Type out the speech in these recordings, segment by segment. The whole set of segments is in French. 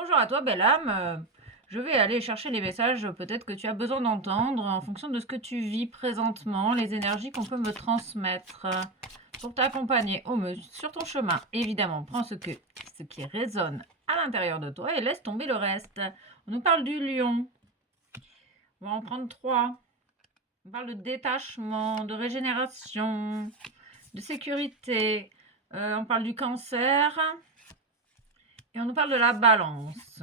Bonjour à toi, belle âme. Je vais aller chercher les messages peut-être que tu as besoin d'entendre en fonction de ce que tu vis présentement, les énergies qu'on peut me transmettre pour t'accompagner sur ton chemin. Évidemment, prends ce qui résonne à l'intérieur de toi et laisse tomber le reste. On nous parle du lion. On va en prendre trois. On parle de détachement, de régénération, de sécurité. On parle du cancer et on nous parle de la balance.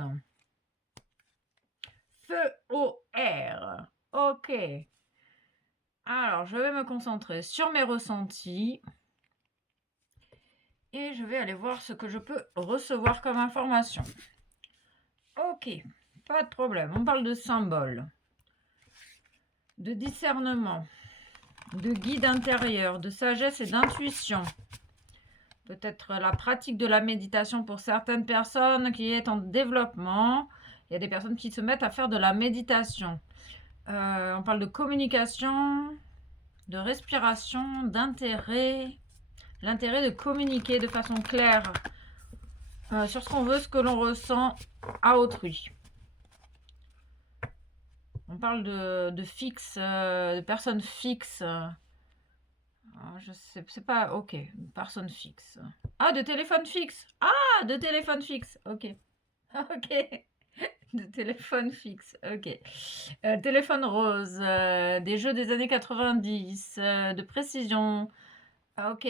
Feu au R. Ok. Alors, je vais me concentrer sur mes ressentis. Et je vais aller voir ce que je peux recevoir comme information. Ok, pas de problème. On parle de symboles, de discernement, de guide intérieur, de sagesse et d'intuition. Peut-être la pratique de la méditation pour certaines personnes qui est en développement. Il y a des personnes qui se mettent à faire de la méditation. On parle de communication, de respiration, d'intérêt, l'intérêt de communiquer de façon claire sur ce qu'on veut, ce que l'on ressent à autrui. On parle de fixe, de personnes fixes. Je sais, c'est pas ok, une personne fixe. Ah, de téléphone fixe. Ah, de téléphone fixe. Ok, ok. De téléphone fixe. Ok. Téléphone rose, des jeux des années 90, de précision. Ah, ok.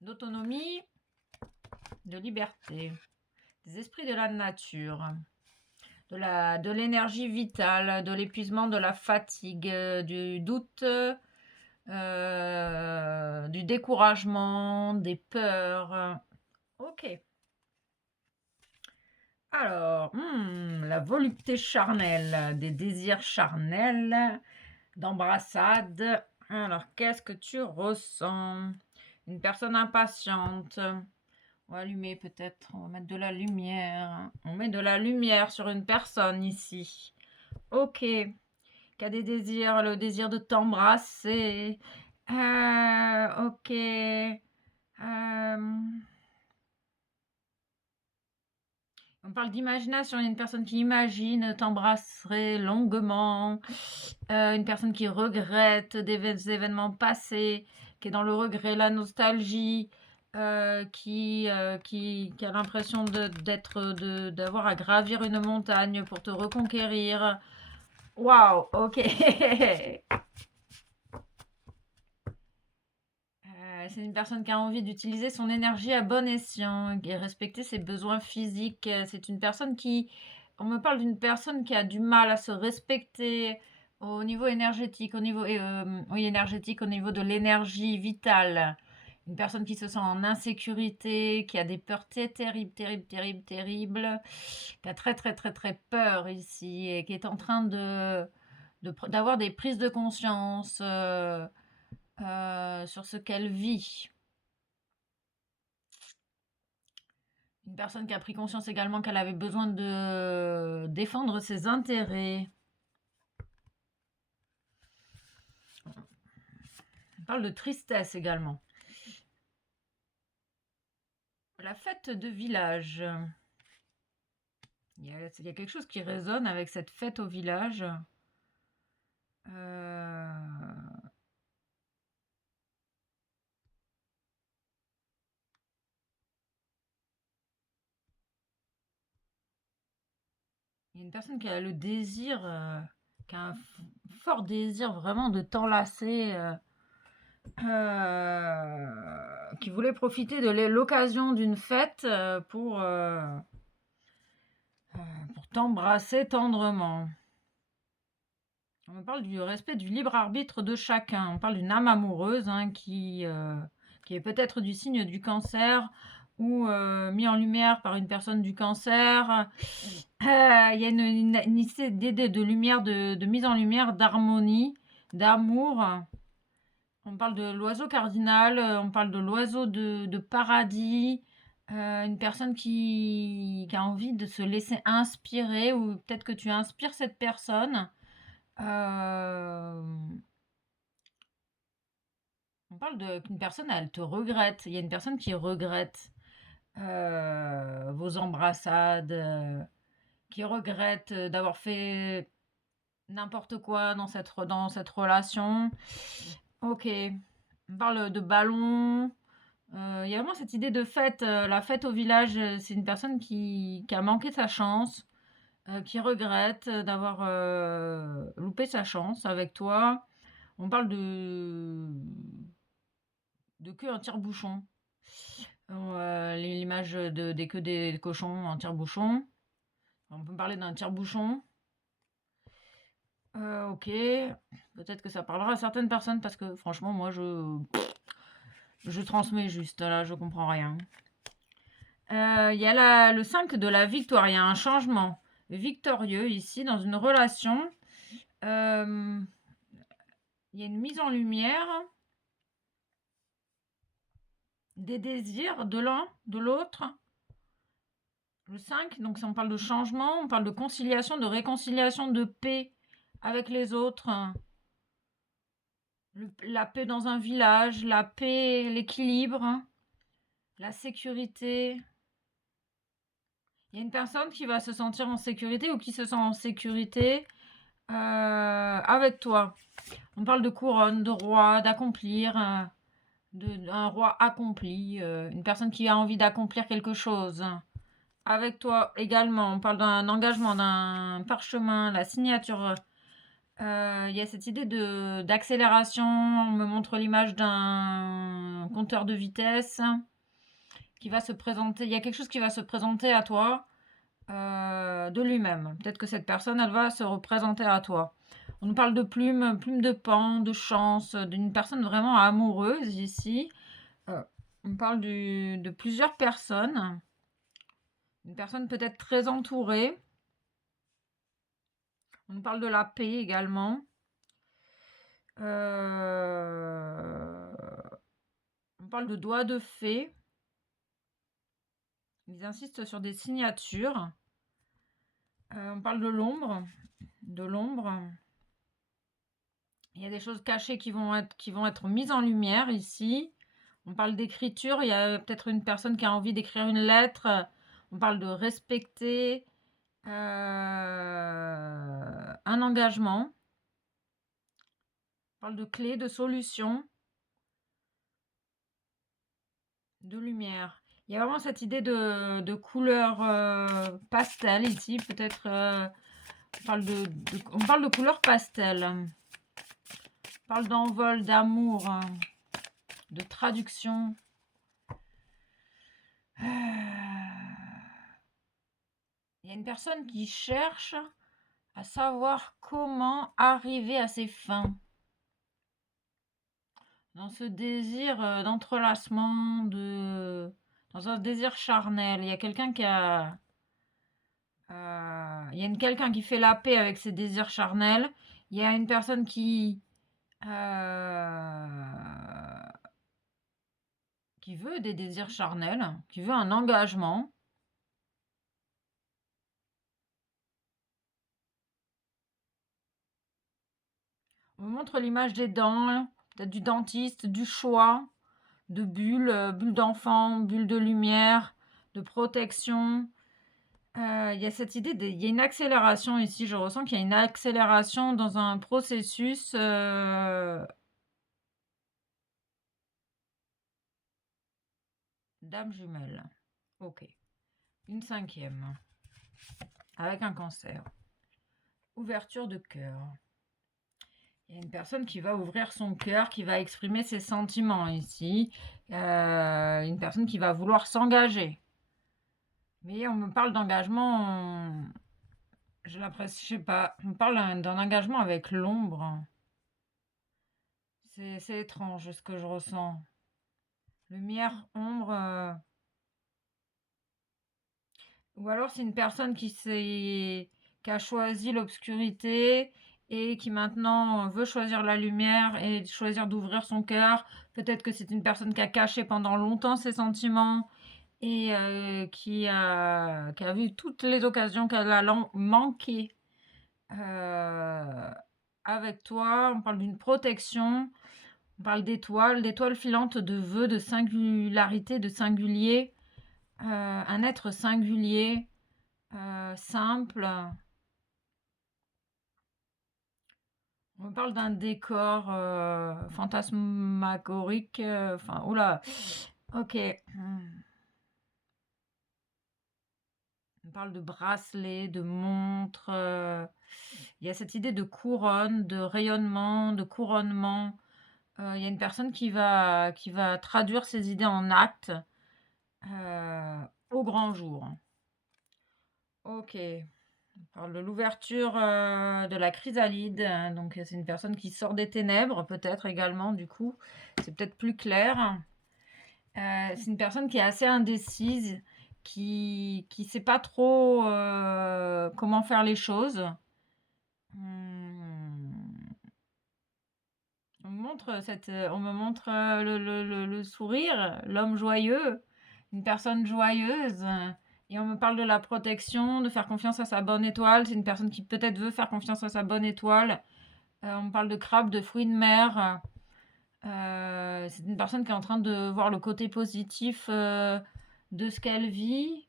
D'autonomie, de liberté, des esprits de la nature, de l'énergie vitale, de l'épuisement, de la fatigue, du doute, du découragement, des peurs. Ok. Alors, la volupté charnelle, des désirs charnels, d'embrassade. Alors, qu'est-ce que tu ressens? Une personne impatiente. On va allumer peut-être, on va mettre de la lumière. On met de la lumière sur une personne ici. Ok. Qui a des désirs, le désir de t'embrasser. Ok. On parle d'imagination. Il y a une personne qui imagine t'embrasserait longuement. Une personne qui regrette des événements passés, qui est dans le regret, la nostalgie. Qui a l'impression d'avoir à gravir une montagne pour te reconquérir. Waouh, ok. C'est une personne qui a envie d'utiliser son énergie à bon escient et respecter ses besoins physiques. C'est une personne qui... On me parle d'une personne qui a du mal à se respecter au niveau énergétique, oui, énergétique, au niveau de l'énergie vitale. Une personne qui se sent en insécurité, qui a des peurs terribles, terribles, terribles, terribles, qui a très, très, très, très peur ici et qui est en train d'avoir des prises de conscience sur ce qu'elle vit. Une personne qui a pris conscience également qu'elle avait besoin de défendre ses intérêts. On parle de tristesse également. La fête de village. Il y a quelque chose qui résonne avec cette fête au village. Il y a une personne qui a le désir, qui a un fort désir vraiment de t'enlacer, qui voulait profiter de l'occasion d'une fête pour t'embrasser tendrement. On parle du respect du libre arbitre de chacun. On parle d'une âme amoureuse qui est peut-être du signe du cancer ou mis en lumière par une personne du cancer. Il y a une idée de lumière, de mise en lumière, d'harmonie, d'amour. On parle de l'oiseau cardinal, on parle de l'oiseau de paradis. Une personne qui a envie de se laisser inspirer, ou peut-être que tu inspires cette personne. On parle qu'une personne, elle te regrette. Il y a une personne qui regrette. vos embrassades, qui regrette d'avoir fait n'importe quoi dans cette relation. OK. On parle de ballon. Il y a vraiment cette idée de fête, la fête au village, c'est une personne qui a manqué sa chance, qui regrette d'avoir, loupé sa chance avec toi. On parle de queue en tire-bouchon. L'image des queues des cochons en tire-bouchon. On peut parler d'un tire-bouchon. OK. Peut-être que ça parlera à certaines personnes parce que franchement, moi, je transmets juste, là, je comprends rien. Il y a le 5 de la victoire. Il y a un changement victorieux ici dans une relation. Il y a une mise en lumière des désirs de l'un, de l'autre. Le 5, donc on parle de changement, on parle de conciliation, de réconciliation, de paix avec les autres. La paix dans un village, la paix, l'équilibre, la sécurité. Il y a une personne qui va se sentir en sécurité ou qui se sent en sécurité avec toi. On parle de couronne, de roi, d'accomplir, d'un roi accompli, une personne qui a envie d'accomplir quelque chose. Avec toi également, on parle d'un engagement, d'un parchemin, la signature. Il y a cette idée d'accélération. On me montre l'image d'un compteur de vitesse qui va se présenter. Il y a quelque chose qui va se présenter à toi de lui-même. Peut-être que cette personne, elle va se représenter à toi. On nous parle de plumes, plumes de pan, de chance, d'une personne vraiment amoureuse ici. On parle de plusieurs personnes. Une personne peut-être très entourée. On nous parle de la paix également. On parle de doigts de fée. Ils insistent sur des signatures. On parle de l'ombre. De l'ombre. Il y a des choses cachées qui vont être mises en lumière ici. On parle d'écriture. Il y a peut-être une personne qui a envie d'écrire une lettre. On parle de respecter un engagement. On parle de clé, de solution, de lumière. Il y a vraiment cette idée de couleur pastel ici. Peut-être on parle de couleur pastel. On parle d'envol, d'amour, de traduction. Il y a une personne qui cherche à savoir comment arriver à ses fins. Dans ce désir d'entrelacement, dans un désir charnel. Il y a quelqu'un qui a... il y a quelqu'un qui fait la paix avec ses désirs charnels. Il y a une personne qui veut des désirs charnels, qui veut un engagement. On me montre l'image des dents, peut-être du dentiste, du choix, de bulles, bulles d'enfant, bulles de lumière, de protection. Il y a cette idée, il y a une accélération ici. Je ressens qu'il y a une accélération dans un processus. Dame jumelle. Ok. Une 5e. Avec un cancer. Ouverture de cœur. Il y a une personne qui va ouvrir son cœur, qui va exprimer ses sentiments ici. Une personne qui va vouloir s'engager. Mais on me parle d'engagement. J'ai l'impression, je sais pas. On parle d'un engagement avec l'ombre. C'est étrange ce que je ressens. Lumière, ombre. Ou alors c'est une personne qui a choisi l'obscurité et qui maintenant veut choisir la lumière et choisir d'ouvrir son cœur. Peut-être que c'est une personne qui a caché pendant longtemps ses sentiments et qui a vu toutes les occasions qu'elle a manquées avec toi. On parle d'une protection, on parle d'étoiles filantes, de vœux, de singularité, de singulier. un être singulier, simple. On me parle d'un décor fantasmagorique. Enfin, oula. Ok. On parle de bracelets, de montres. Il y a cette idée de couronne, de rayonnement, de couronnement. Il y a une personne qui va traduire ses idées en actes au grand jour. Ok. On parle de l'ouverture de la chrysalide. Hein, donc, c'est une personne qui sort des ténèbres, peut-être également, du coup. C'est peut-être plus clair. C'est une personne qui est assez indécise, qui sait pas trop comment faire les choses. On me montre le sourire, l'homme joyeux, une personne joyeuse. Et on me parle de la protection, de faire confiance à sa bonne étoile. C'est une personne qui peut-être veut faire confiance à sa bonne étoile. On me parle de crabe, de fruits de mer. C'est une personne qui est en train de voir le côté positif de ce qu'elle vit.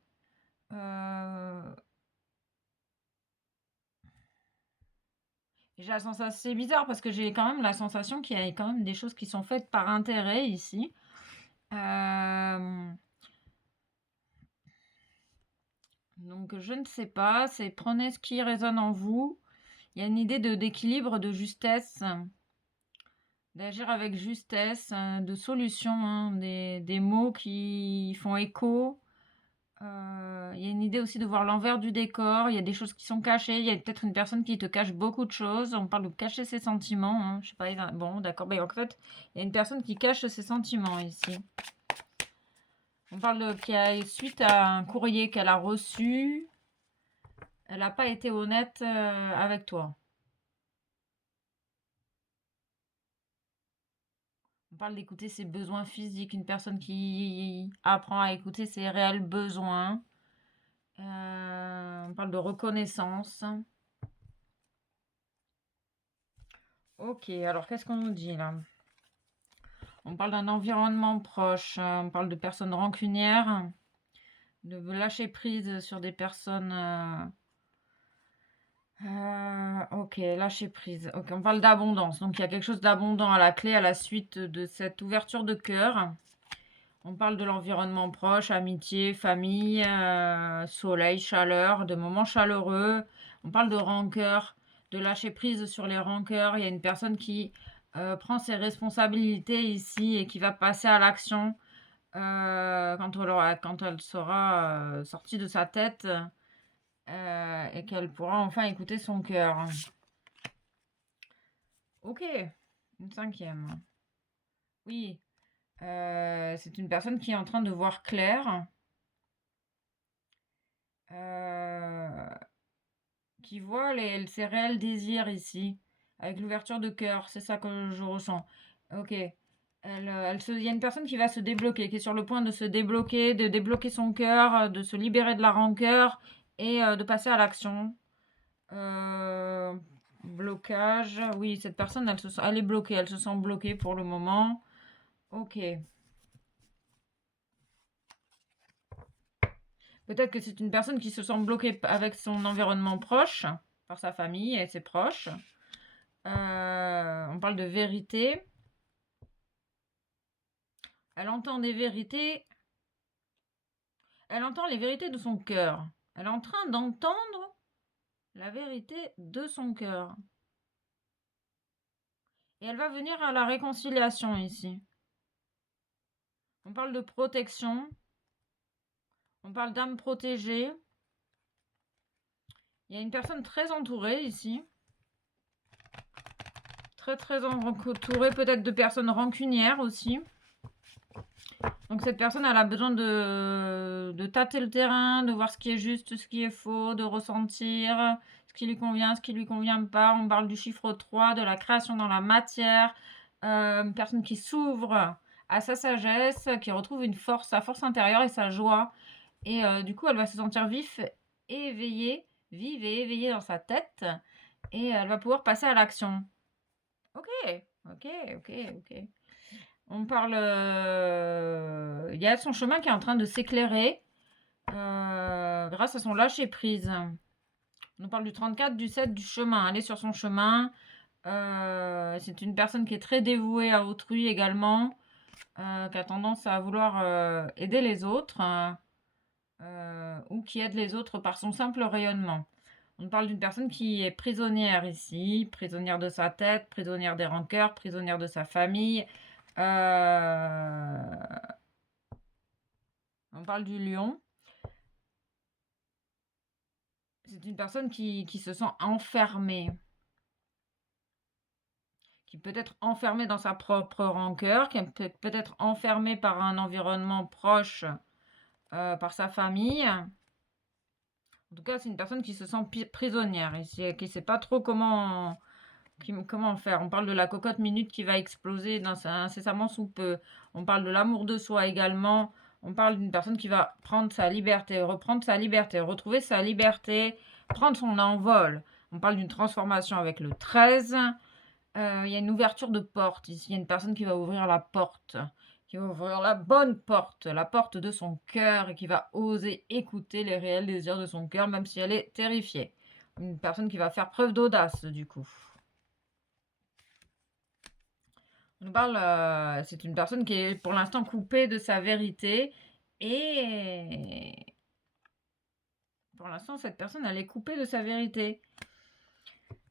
J'ai la sensation, c'est bizarre parce que j'ai quand même la sensation qu'il y a quand même des choses qui sont faites par intérêt ici. Donc je ne sais pas, c'est prenez ce qui résonne en vous. Il y a une idée d'équilibre, de justesse, d'agir avec justesse, de solution, hein, des mots qui font écho. Il y a une idée aussi de voir l'envers du décor. Il y a des choses qui sont cachées. Il y a peut-être une personne qui te cache beaucoup de choses. On parle de cacher ses sentiments. Hein. Je sais pas. Bon, d'accord. Ben, en fait, il y a une personne qui cache ses sentiments ici. On parle qu'il y a suite à un courrier qu'elle a reçu. Elle n'a pas été honnête avec toi. On parle d'écouter ses besoins physiques. Une personne qui apprend à écouter ses réels besoins. On parle de reconnaissance. Ok, alors qu'est-ce qu'on nous dit là? On parle d'un environnement proche, on parle de personnes rancunières, de lâcher prise sur des personnes. Ok, lâcher prise. Ok, on parle d'abondance. Donc il y a quelque chose d'abondant à la clé à la suite de cette ouverture de cœur. On parle de l'environnement proche, amitié, famille, soleil, chaleur, de moments chaleureux. On parle de rancœur, de lâcher prise sur les rancœurs. Il y a une personne qui prend ses responsabilités ici et qui va passer à l'action quand elle sera sortie de sa tête et qu'elle pourra enfin écouter son cœur. Ok, une cinquième. Oui, c'est une personne qui est en train de voir clair. Qui voit ses réels désirs ici, avec l'ouverture de cœur, c'est ça que je ressens. Ok. Il y a une personne qui va se débloquer, qui est sur le point de se débloquer, de débloquer son cœur, de se libérer de la rancœur et de passer à l'action. Blocage. Oui, cette personne, elle est bloquée, elle se sent bloquée pour le moment. Ok. Peut-être que c'est une personne qui se sent bloquée avec son environnement proche, par sa famille et ses proches. On parle de vérité. Elle entend des vérités. Elle entend les vérités de son cœur. Elle est en train d'entendre la vérité de son cœur. Et elle va venir à la réconciliation ici. On parle de protection. On parle d'âme protégée. Il y a une personne très entourée ici. Très entourée, peut-être de personnes rancunières aussi. Donc cette personne, elle a besoin de tâter le terrain, de voir ce qui est juste, ce qui est faux, de ressentir ce qui lui convient, ce qui lui convient pas. On parle du chiffre 3, de la création dans la matière. Une personne qui s'ouvre à sa sagesse, qui retrouve sa force intérieure et sa joie. Et du coup, elle va se sentir vive et éveillée dans sa tête. Et elle va pouvoir passer à l'action. Ok. On parle. Il y a son chemin qui est en train de s'éclairer. grâce à son lâcher-prise. On nous parle du 34, du 7, du chemin. Elle est sur son chemin. C'est une personne qui est très dévouée à autrui également, qui a tendance à vouloir aider les autres, ou qui aide les autres par son simple rayonnement. On parle d'une personne qui est prisonnière ici, prisonnière de sa tête, prisonnière des rancœurs, prisonnière de sa famille. On parle du lion. C'est une personne qui se sent enfermée, qui peut être enfermée dans sa propre rancœur, qui peut être enfermée par un environnement proche, par sa famille. En tout cas, c'est une personne qui se sent prisonnière et qui ne sait pas trop comment faire. On parle de la cocotte minute qui va exploser incessamment sous peu. On parle de l'amour de soi également. On parle d'une personne qui va prendre sa liberté, reprendre sa liberté, retrouver sa liberté, prendre son envol. On parle d'une transformation avec le 13. Il y a une ouverture de porte. Ici, il y a une personne qui va ouvrir la porte, qui va ouvrir la bonne porte, la porte de son cœur et qui va oser écouter les réels désirs de son cœur, même si elle est terrifiée. Une personne qui va faire preuve d'audace, du coup. On nous parle, c'est une personne qui est pour l'instant coupée de sa vérité et pour l'instant, cette personne, elle est coupée de sa vérité.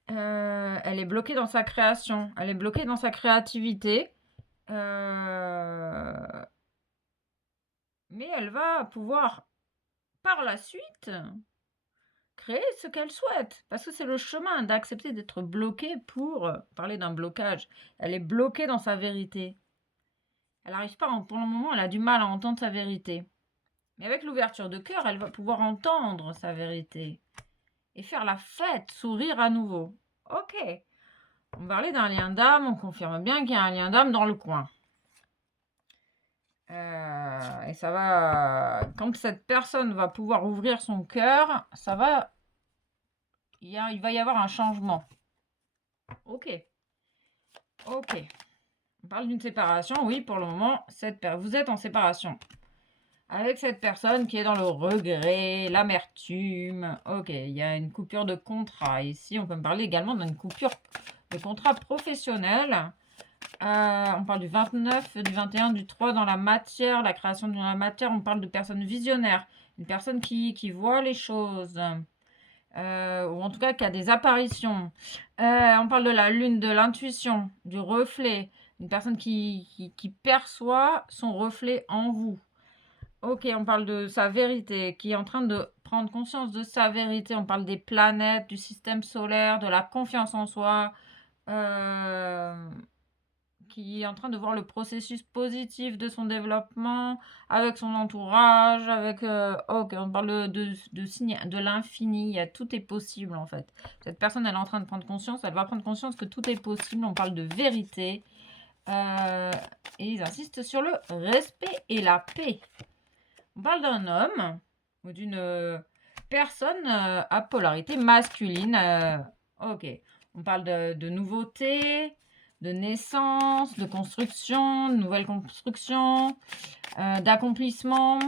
Elle est bloquée dans sa création, elle est bloquée dans sa créativité. Mais elle va pouvoir, par la suite, créer ce qu'elle souhaite. Parce que c'est le chemin d'accepter d'être bloquée pour parler d'un blocage. Elle est bloquée dans sa vérité. Elle n'arrive pas, pour le moment, elle a du mal à entendre sa vérité. Mais avec l'ouverture de cœur, elle va pouvoir entendre sa vérité. Et faire la fête, sourire à nouveau. Ok. On parlait d'un lien d'âme, on confirme bien qu'il y a un lien d'âme dans le coin. Et ça va, quand cette personne va pouvoir ouvrir son cœur, ça va, il va y avoir un changement. Ok. Ok. On parle d'une séparation, oui, pour le moment, vous êtes en séparation. Avec cette personne qui est dans le regret, l'amertume. Ok, il y a une coupure de contrat. Ici, on peut me parler également d'une coupure de contrat professionnel. On parle du 29, du 21, du 3 dans la matière, la création dans la matière. On parle de personnes visionnaires, une personne qui voit les choses, ou en tout cas qui a des apparitions. On parle de la lune, de l'intuition, du reflet, une personne qui perçoit son reflet en vous. Ok, on parle de sa vérité, qui est en train de prendre conscience de sa vérité. On parle des planètes, du système solaire, de la confiance en soi. Qui est en train de voir le processus positif de son développement avec son entourage, avec... ok, on parle de l'infini, tout est possible en fait. Cette personne, elle est en train de prendre conscience, elle va prendre conscience que tout est possible, on parle de vérité. Et ils insistent sur le respect et la paix. On parle d'un homme ou d'une personne à polarité masculine. Ok, on parle de nouveauté, de naissance, de construction, de nouvelle construction, d'accomplissement,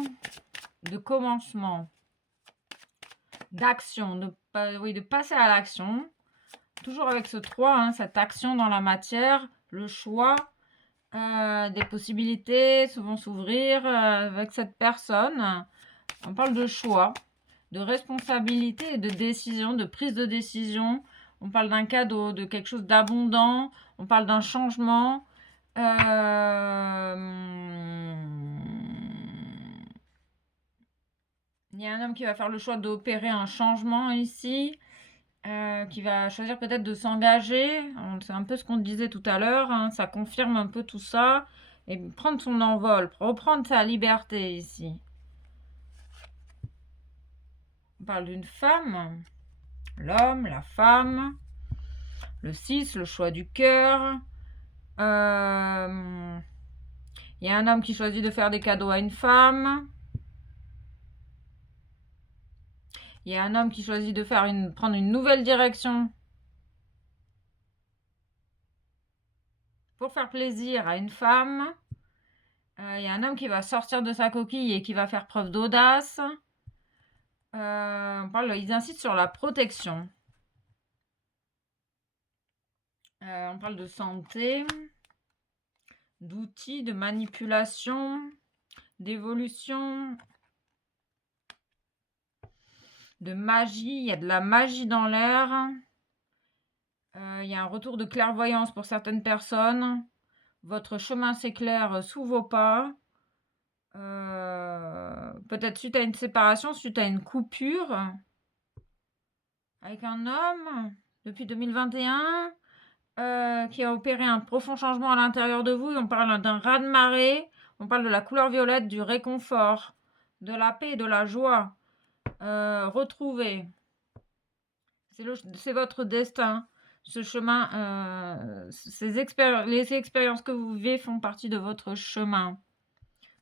de commencement, d'action, de passer à l'action. Toujours avec ce 3, hein, cette action dans la matière, le choix, des possibilités vont s'ouvrir avec cette personne. On parle de choix, de responsabilité et de décision, de prise de décision. On parle d'un cadeau, de quelque chose d'abondant. On parle d'un changement. Il y a un homme qui va faire le choix d'opérer un changement ici. Qui va choisir peut-être de s'engager. C'est un peu ce qu'on disait tout à l'heure. Hein, ça confirme un peu tout ça. Et prendre son envol, reprendre sa liberté ici. On parle d'une femme, l'homme, la femme, le 6, le choix du cœur. Il y a un homme qui choisit de faire des cadeaux à une femme. Il y a un homme qui choisit de prendre une nouvelle direction pour faire plaisir à une femme. Il y a un homme qui va sortir de sa coquille et qui va faire preuve d'audace. Ils insistent sur la protection. On parle de santé, d'outils, de manipulation, d'évolution, de magie. Il y a de la magie dans l'air. Il y a un retour de clairvoyance pour certaines personnes. Votre chemin s'éclaire sous vos pas. Peut-être suite à une séparation, suite à une coupure avec un homme depuis 2021 qui a opéré un profond changement à l'intérieur de vous. On parle d'un raz-de-marée, on parle de la couleur violette, du réconfort, de la paix et de la joie retrouvée. C'est votre destin. Ce chemin, les expériences que vous vivez font partie de votre chemin.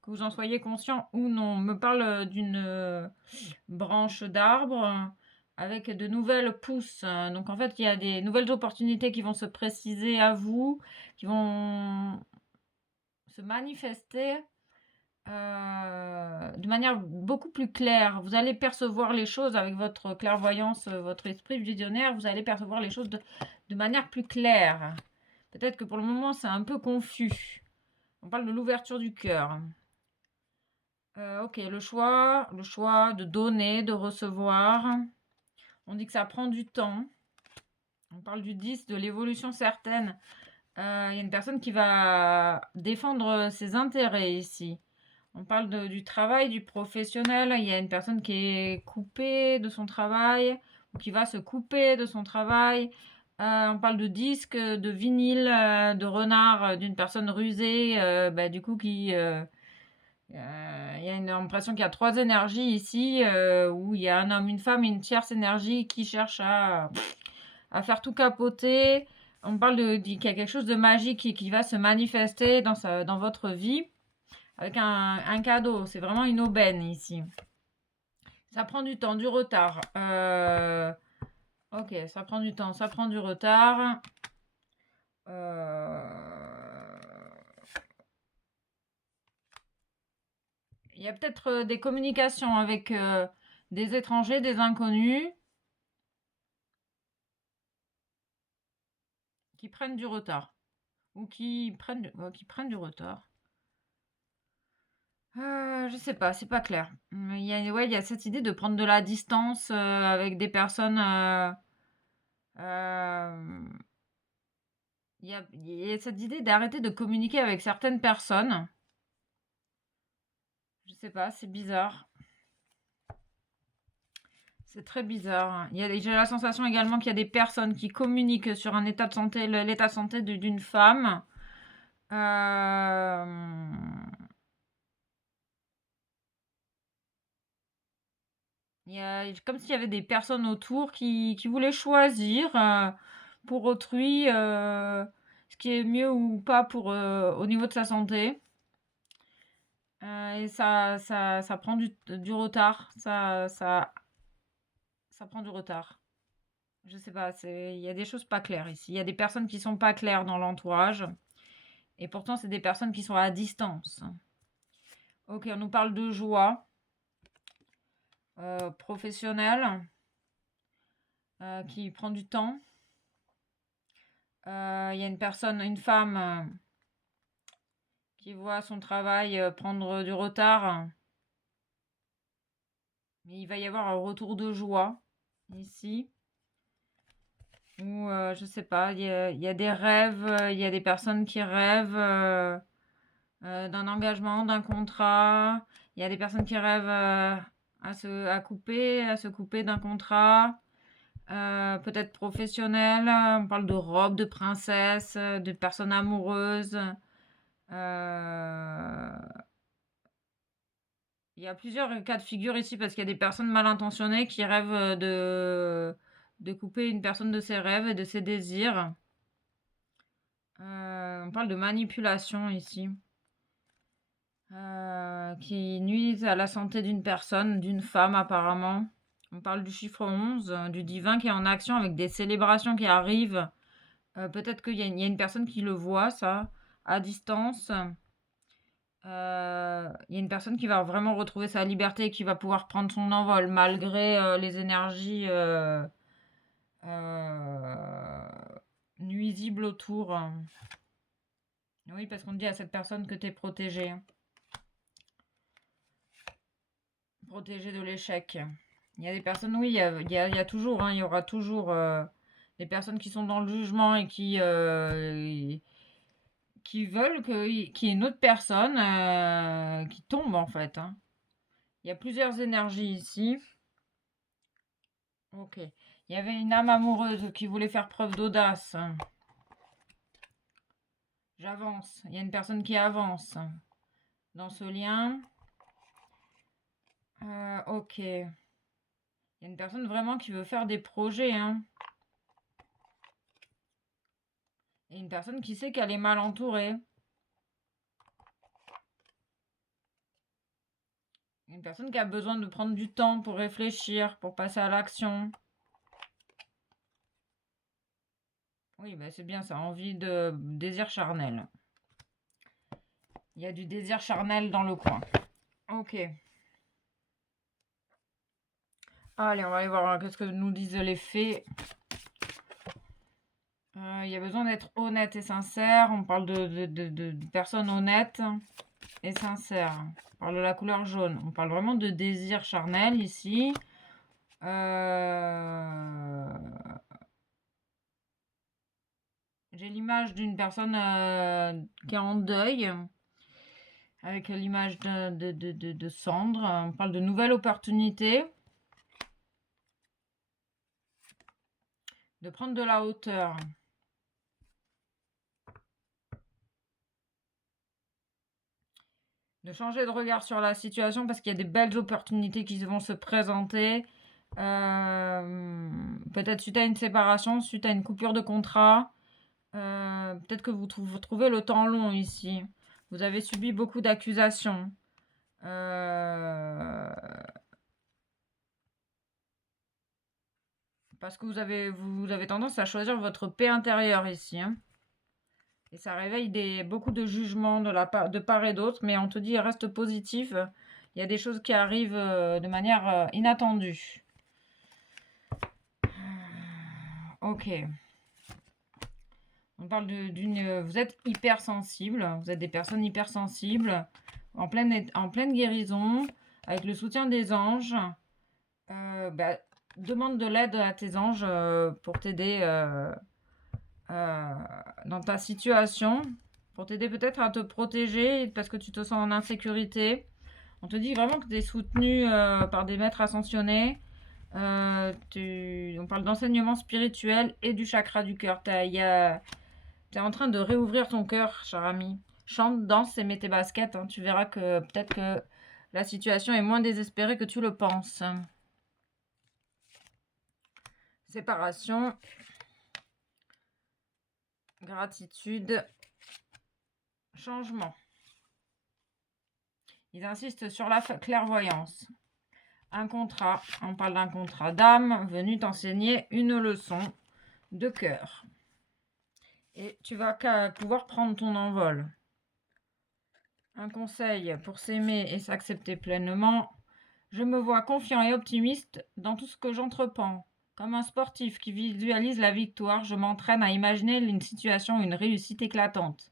Que vous en soyez conscient ou non. On me parle d'une branche d'arbre avec de nouvelles pousses. Donc en fait, il y a des nouvelles opportunités qui vont se préciser à vous, qui vont se manifester de manière beaucoup plus claire. Vous allez percevoir les choses avec votre clairvoyance, votre esprit visionnaire, vous allez percevoir les choses de manière plus claire. Peut-être que pour le moment, c'est un peu confus. On parle de l'ouverture du cœur. Ok, le choix de donner, de recevoir. On dit que ça prend du temps. On parle du 10, de l'évolution certaine. Il y a une personne qui va défendre ses intérêts ici. On parle du travail, du professionnel. Il y a une personne qui est coupée de son travail ou qui va se couper de son travail. On parle de disque, de vinyle, de renard, d'une personne rusée, du coup qui... il y a une impression qu'il y a 3 énergies ici, où il y a un homme, une femme et une tierce énergie qui cherche à faire tout capoter. On parle qu'il y a quelque chose de magique qui va se manifester dans votre vie avec un cadeau. C'est vraiment une aubaine ici. Ça prend du temps, du retard. Ok, ça prend du temps, ça prend du retard. Il y a peut-être des communications avec des étrangers, des inconnus qui prennent du retard. Ou qui prennent du retard. Je sais pas, c'est pas clair. Il y a cette idée de prendre de la distance avec des personnes. Il y a cette idée d'arrêter de communiquer avec certaines personnes. Je sais pas, c'est bizarre. C'est très bizarre. J'ai la sensation également qu'il y a des personnes qui communiquent sur un état de santé, l'état de santé d'une femme. Il y a comme s'il y avait des personnes autour qui voulaient choisir pour autrui ce qui est mieux ou pas pour au niveau de sa santé. Et ça prend du retard. Ça prend du retard. Je sais pas, il y a des choses pas claires ici. Il y a des personnes qui sont pas claires dans l'entourage. Et pourtant, c'est des personnes qui sont à distance. Ok, on nous parle de joie professionnelle qui prend du temps. Il y a une femme qui voit son travail prendre du retard. Mais il va y avoir un retour de joie ici. Ou je sais pas, il y a des rêves, il y a des personnes qui rêvent d'un engagement, d'un contrat. Il y a des personnes qui rêvent à se couper d'un contrat. Peut-être professionnel. On parle de robe, de princesse, de personnes amoureuses. Il y a plusieurs cas de figure ici parce qu'il y a des personnes mal intentionnées qui rêvent de couper une personne de ses rêves et de ses désirs. On parle de manipulation ici. Qui nuisent à la santé d'une personne, d'une femme apparemment. On parle du chiffre 11, du divin qui est en action avec des célébrations qui arrivent. Peut-être qu'il y a une personne qui le voit, ça, à distance. Il y a une personne qui va vraiment retrouver sa liberté et qui va pouvoir prendre son envol malgré les énergies nuisibles autour. Oui, parce qu'on dit à cette personne que tu es protégé. Protégé de l'échec. Il y a des personnes, oui, il y a toujours, hein, il y aura toujours des personnes qui sont dans le jugement et qui veulent qu'il y ait une autre personne qui tombe en fait. Hein. Il y a plusieurs énergies ici. Ok. Il y avait une âme amoureuse qui voulait faire preuve d'audace. J'avance. Il y a une personne qui avance dans ce lien. Ok. Il y a une personne vraiment qui veut faire des projets. Hein. Et une personne qui sait qu'elle est mal entourée. Une personne qui a besoin de prendre du temps pour réfléchir, pour passer à l'action. Oui, bah c'est bien ça, envie de désir charnel. Il y a du désir charnel dans le coin. Ok. Allez, on va aller voir qu'est-ce que nous disent les faits. Il y a besoin d'être honnête et sincère. On parle de personnes honnêtes et sincères. On parle de la couleur jaune. On parle vraiment de désir charnel ici. J'ai l'image d'une personne qui est en deuil. Avec l'image de cendre. On parle de nouvelles opportunités. De prendre de la hauteur. De changer de regard sur la situation parce qu'il y a des belles opportunités qui vont se présenter. Peut-être suite à une séparation, suite à une coupure de contrat. Peut-être que vous trouvez le temps long ici. Vous avez subi beaucoup d'accusations. Parce que vous avez tendance à choisir votre paix intérieure ici. Hein. Et ça réveille beaucoup de jugements de part et d'autre. Mais on te dit, reste positif. Il y a des choses qui arrivent de manière inattendue. Ok. On parle vous êtes hypersensible. Vous êtes des personnes hypersensibles. En pleine guérison. Avec le soutien des anges. Demande de l'aide à tes anges pour t'aider dans ta situation. Pour t'aider peut-être à te protéger parce que tu te sens en insécurité. On te dit vraiment que tu es soutenu par des maîtres ascensionnés. On parle d'enseignement spirituel et du chakra du cœur. Tu es en train de réouvrir ton cœur, cher ami. Chante, danse et mets tes baskets. Hein. Tu verras que peut-être que la situation est moins désespérée que tu le penses. Séparation. Gratitude. Changement. Ils insistent sur la clairvoyance. Un contrat, on parle d'un contrat d'âme venu t'enseigner une leçon de cœur. Et tu vas pouvoir prendre ton envol. Un conseil pour s'aimer et s'accepter pleinement. Je me vois confiant et optimiste dans tout ce que j'entreprends. Comme un sportif qui visualise la victoire, je m'entraîne à imaginer une situation, une réussite éclatante.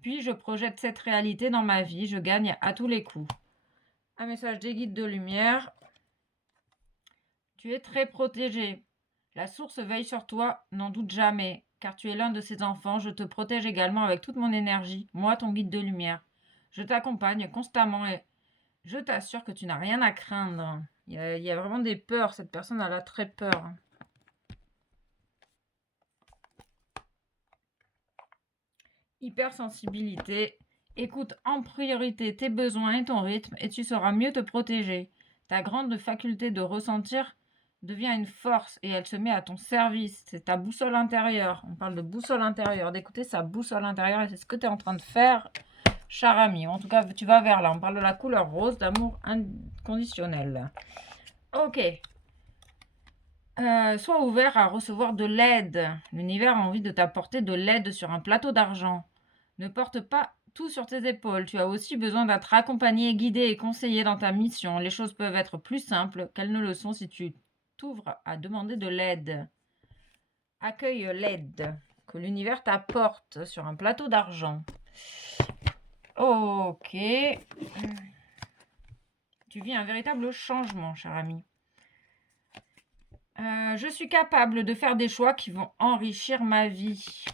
Puis je projette cette réalité dans ma vie, je gagne à tous les coups. Un message des guides de lumière. Tu es très protégé. La source veille sur toi, n'en doute jamais, car tu es l'un de ses enfants. Je te protège également avec toute mon énergie, moi ton guide de lumière. Je t'accompagne constamment et je t'assure que tu n'as rien à craindre. Il y a vraiment des peurs. Cette personne, elle a très peur. Hypersensibilité. Écoute en priorité tes besoins et ton rythme et tu sauras mieux te protéger. Ta grande faculté de ressentir devient une force et elle se met à ton service. C'est ta boussole intérieure. On parle de boussole intérieure, d'écouter sa boussole intérieure et c'est ce que tu es en train de faire, cher ami. En tout cas, tu vas vers là. On parle de la couleur rose, d'amour inconditionnel. Ok. Sois ouvert à recevoir de l'aide. L'univers a envie de t'apporter de l'aide sur un plateau d'argent. Ne porte pas tout sur tes épaules. Tu as aussi besoin d'être accompagné, guidé et conseillé dans ta mission. Les choses peuvent être plus simples qu'elles ne le sont si tu t'ouvres à demander de l'aide. Accueille l'aide que l'univers t'apporte sur un plateau d'argent. Ok. Tu vis un véritable changement, cher ami. Je suis capable de faire des choix qui vont enrichir ma vie.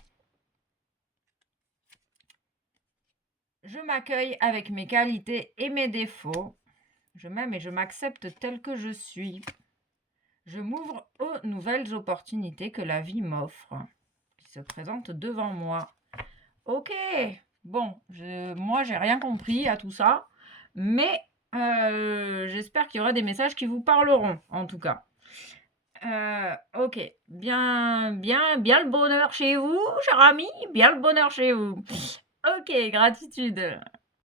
Je m'accueille avec mes qualités et mes défauts. Je m'aime et je m'accepte tel que je suis. Je m'ouvre aux nouvelles opportunités que la vie m'offre, qui se présentent devant moi. Ok, bon, moi j'ai rien compris à tout ça, mais j'espère qu'il y aura des messages qui vous parleront, en tout cas. Ok, bien le bonheur chez vous, cher ami, bien le bonheur chez vous. Ok, gratitude.